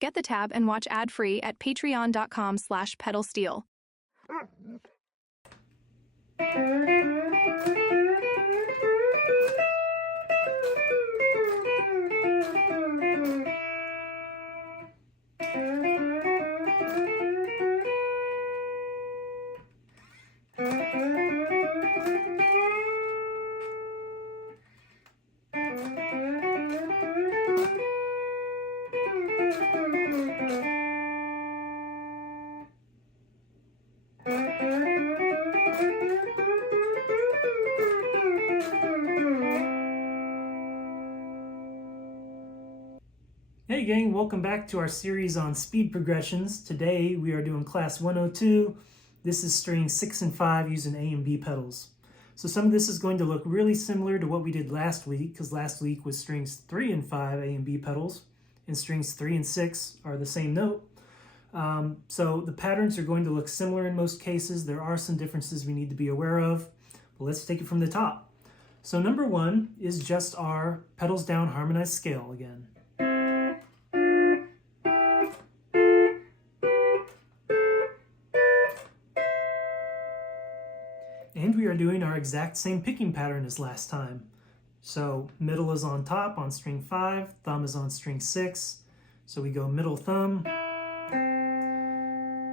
Get the tab and watch ad-free at patreon.com/pedalsteel. Hey gang, welcome back to our series on speed progressions. Today we are doing class 102. This is strings 6 and 5 using A and B pedals. So some of this is going to look really similar to what we did last week, because last week was strings 3 and 5 A and B pedals, and strings 3 and 6 are the same note. So the patterns are going to look similar in most cases. There are some differences we need to be aware of, but let's take it from the top. So number 1 is just our pedals down harmonized scale again. And we are doing our exact same picking pattern as last time. So middle is on top on string 5, thumb is on string 6. So we go middle thumb.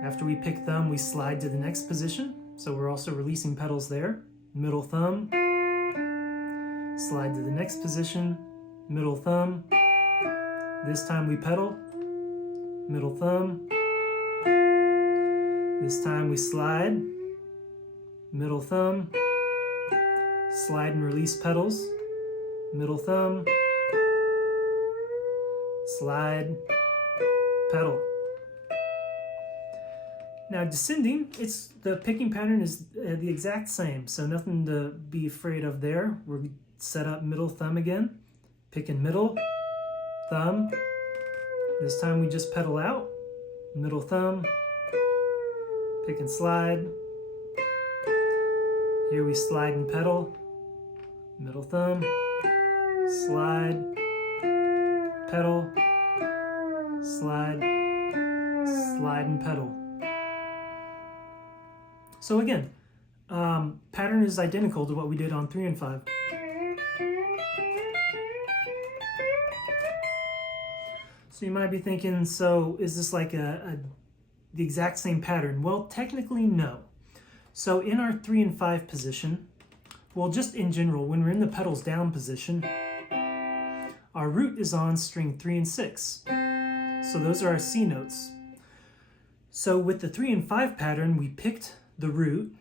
After we pick thumb, we slide to the next position. So we're also releasing pedals there. Middle thumb, slide to the next position, middle thumb. This time we pedal, middle thumb. This time we slide, middle thumb, slide and release pedals, middle thumb, slide, pedal. Now descending, the picking pattern is the exact same, so nothing to be afraid of there. We're set up middle thumb again, picking middle, thumb. This time we just pedal out, middle thumb, pick and slide. Here we slide and pedal, middle thumb, slide, pedal, slide, slide and pedal. So again, pattern is identical to what we did on 3 and 5. So you might be thinking, so is this like the exact same pattern? Well, technically no. So in our 3 and 5 position, well, just in general, when we're in the pedals down position, our root is on string 3 and 6. So those are our C notes. So with the 3 and 5 pattern, we picked the root,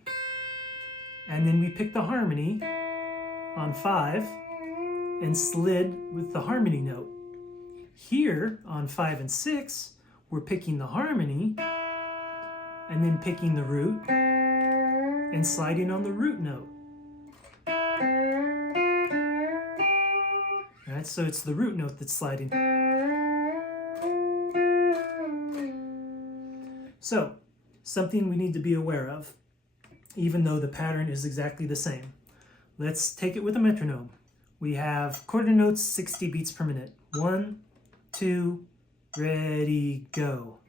and then we picked the harmony on 5 and slid with the harmony note. Here on 5 and 6, we're picking the harmony and then picking the root and sliding on the root note. All right, so it's the root note that's sliding. So, something we need to be aware of, even though the pattern is exactly the same. Let's take it with a metronome. We have quarter notes, 60 beats per minute. 1, 2, ready, go.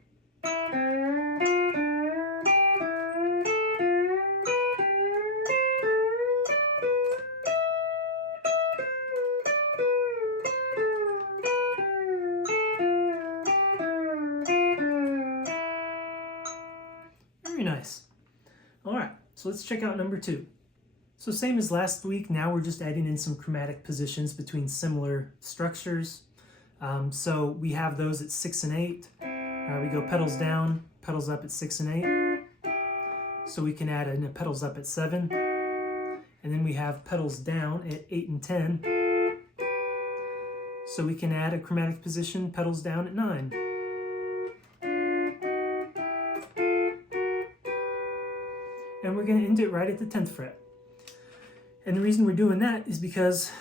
Very nice. All right, so let's check out number 2. So same as last week, now we're just adding in some chromatic positions between similar structures. So we have those at 6 and 8. We go pedals down, pedals up at 6 and 8. So we can add in pedals up at 7. And then we have pedals down at 8 and 10. So we can add a chromatic position, pedals down at 9. And we're going to end it right at the 10th fret. And the reason we're doing that is because,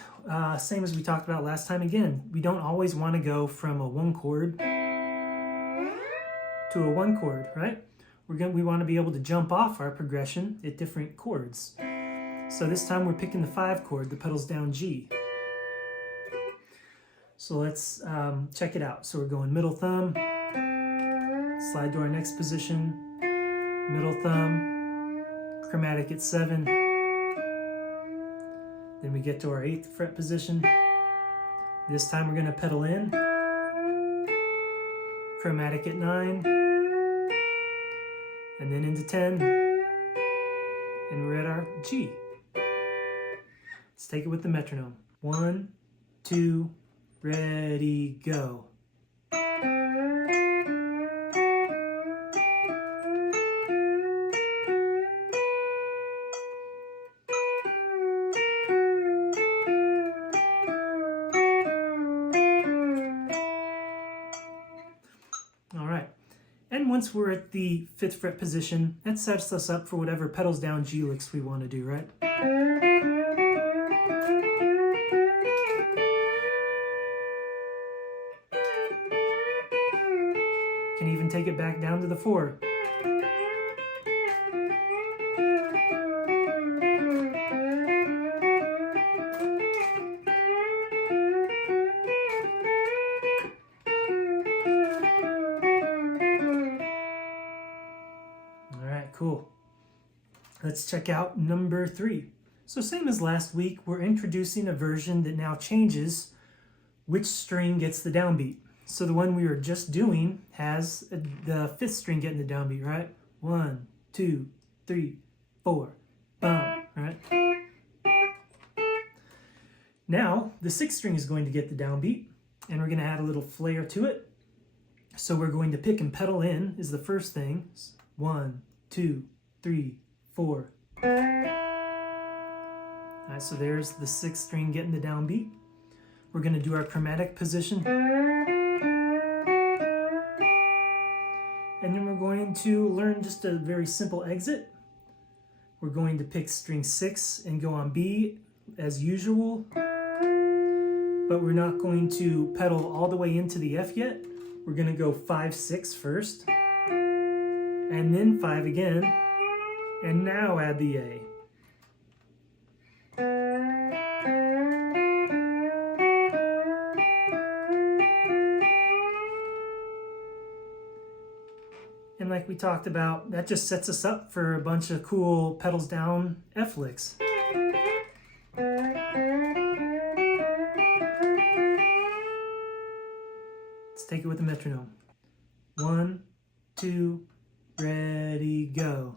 same as we talked about last time again, we don't always want to go from a 1 chord to a 1 chord, right? We want to be able to jump off our progression at different chords. So this time we're picking the 5 chord, the pedals down G. So let's check it out. So we're going middle thumb, slide to our next position, middle thumb, chromatic at 7. Then we get to our 8th fret position. This time we're going to pedal in, chromatic at 9, and then into 10, and we're at our G. Let's take it with the metronome. 1, 2, ready, go. All right, and once we're at the 5th fret position, that sets us up for whatever pedals down G licks we want to do, right? Can even take it back down to the 4. Cool. Let's check out number 3. So same as last week, we're introducing a version that now changes which string gets the downbeat. So the one we were just doing has the 5th string getting the downbeat, right? 1, 2, 3, 4, bum, right? Now the 6th string is going to get the downbeat, and we're going to add a little flair to it. So we're going to pick and pedal in is the first thing. 1, 2, 3, 4. All right, so there's the 6th string getting the downbeat. We're going to do our chromatic position. And then we're going to learn just a very simple exit. We're going to pick string 6 and go on B as usual. But we're not going to pedal all the way into the F yet. We're going to go 5, 6 first. And then 5 again, and now add the A. And like we talked about, that just sets us up for a bunch of cool pedals down F licks. Let's take it with the metronome. 1, 2, ready, go.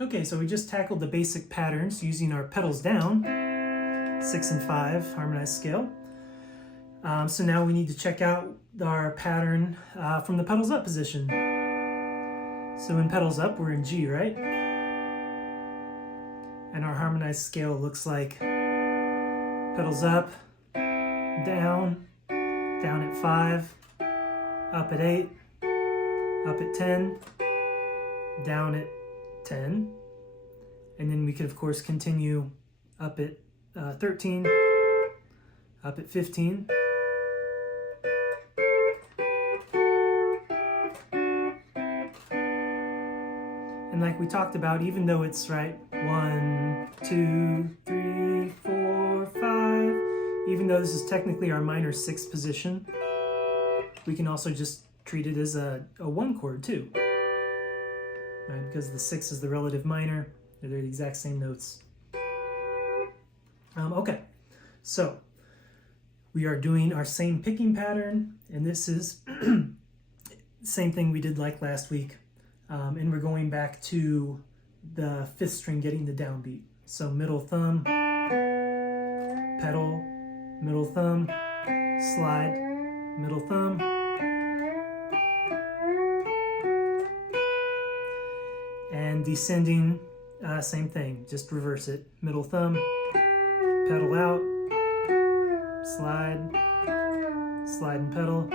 Okay, so we just tackled the basic patterns using our pedals down, 6 and 5 harmonized scale. So now we need to check out our pattern from the pedals up position. So in pedals up, we're in G, right? And our harmonized scale looks like pedals up, down, down at 5, up at 8, up at 10, down at 10, and then we could of course continue up at 13, up at 15, and like we talked about, even though it's right 1, 2, 3, 4, 5, even though this is technically our minor 6th position, we can also just treat it as a 1 chord too. Right, because the 6 is the relative minor, they're the exact same notes. Okay, so we are doing our same picking pattern, and this is the same thing we did like last week, and we're going back to the 5th string getting the downbeat. So middle thumb, pedal, middle thumb, slide, middle thumb, and descending, same thing, just reverse it. Middle thumb, pedal out, slide, slide and pedal.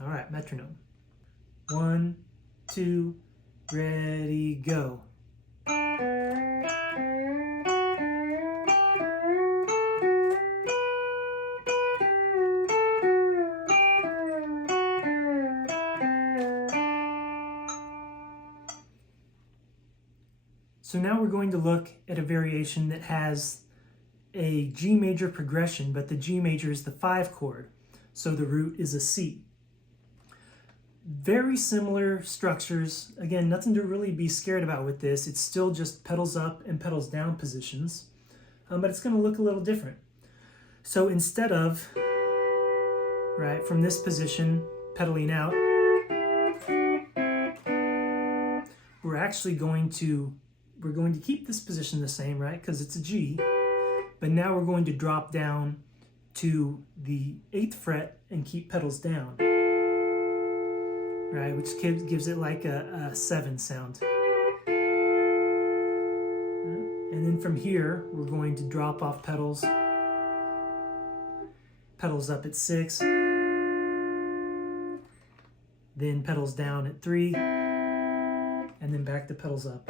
All right, metronome. 1, 2, ready, go. So now we're going to look at a variation that has a G major progression, but the G major is the 5 chord, so the root is a C. Very similar structures. Again, nothing to really be scared about with this. It's still just pedals up and pedals down positions, but it's going to look a little different. So instead of, right, from this position, pedaling out, we're actually going to keep this position the same, right, because it's a G, but now we're going to drop down to the 8th fret and keep pedals down, right, which gives it like a 7 sound. And then from here, we're going to drop off pedals up at 6, then pedals down at 3, and then back to pedals up.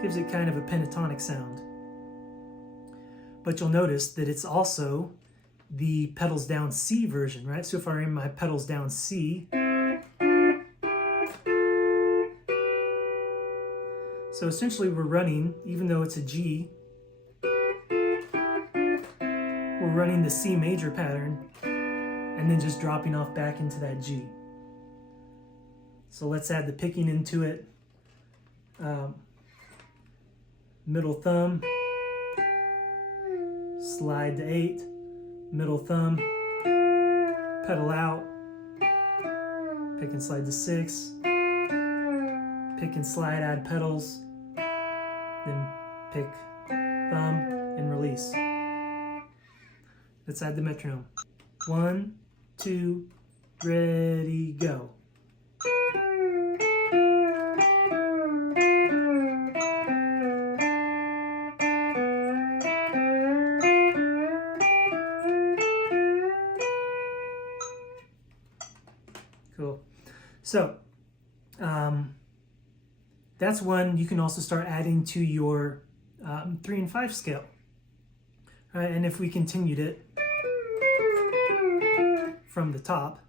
Gives it kind of a pentatonic sound. But you'll notice that it's also the pedals down C version, right? So if I'm in my pedals down C, so essentially we're running, even though it's a G, we're running the C major pattern and then just dropping off back into that G. So let's add the picking into it. Middle thumb, slide to 8, middle thumb, pedal out, pick and slide to 6, pick and slide, add pedals, then pick, thumb, and release. Let's add the metronome. 1, 2, ready, go. Cool. So that's one you can also start adding to your 3 and 5 scale. All right, and if we continued it from the top,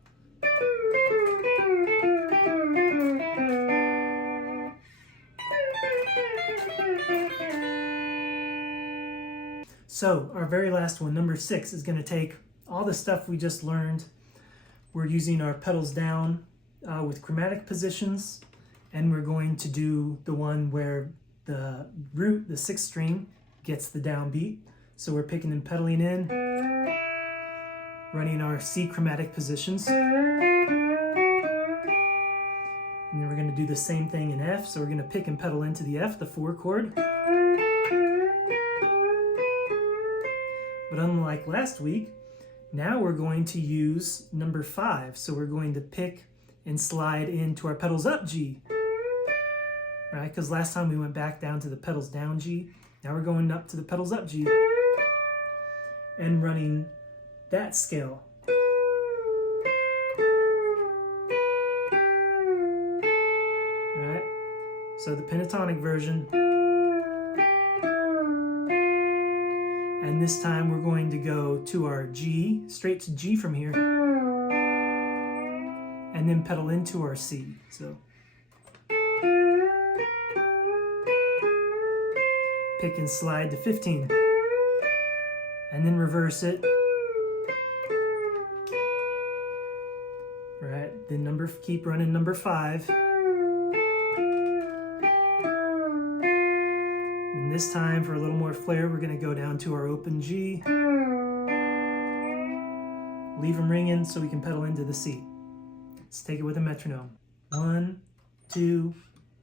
so our very last one, number 6, is going to take all the stuff we just learned. We're using our pedals down with chromatic positions, and we're going to do the one where the root, the 6th string, gets the downbeat. So we're picking and pedaling in, running our C chromatic positions. And then we're going to do the same thing in F. So we're going to pick and pedal into the F, the 4 chord. But unlike last week, now we're going to use number 5. So we're going to pick and slide into our pedals up G. Right? Because last time we went back down to the pedals down G. Now we're going up to the pedals up G. And running that scale. Right? So the pentatonic version. And this time we're going to go to our G, straight to G from here, and then pedal into our C. So pick and slide to 15, and then reverse it. Right, then keep running number 5. And this time, for a little more flair, we're going to go down to our open G. Leave them ringing so we can pedal into the C. Let's take it with a metronome. 1, 2,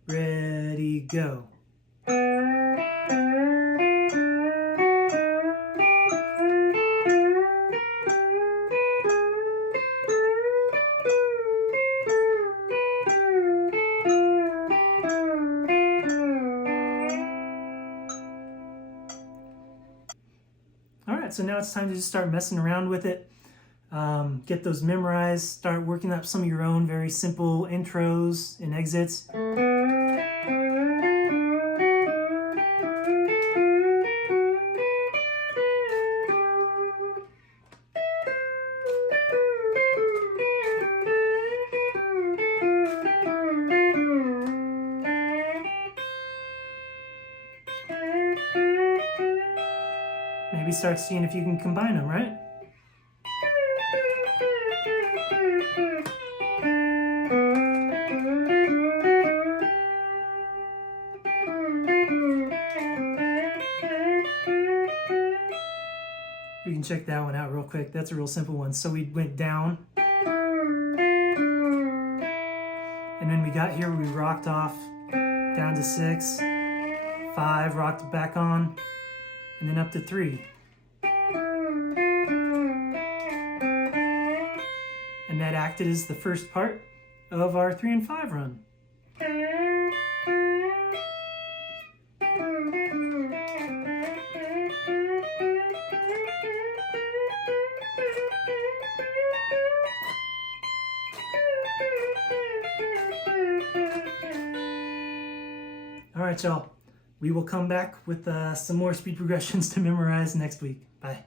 ready, go. So now it's time to just start messing around with it, get those memorized, start working up some of your own very simple intros and exits. maybe start seeing if you can combine them, right? We can check that one out real quick. That's a real simple one. So we went down, and then we got here, we rocked off down to 6, 5, rocked it back on, and then up to 3. And that acted as the first part of our 3 and 5 run. All right, y'all. We will come back with some more speed progressions to memorize next week. Bye.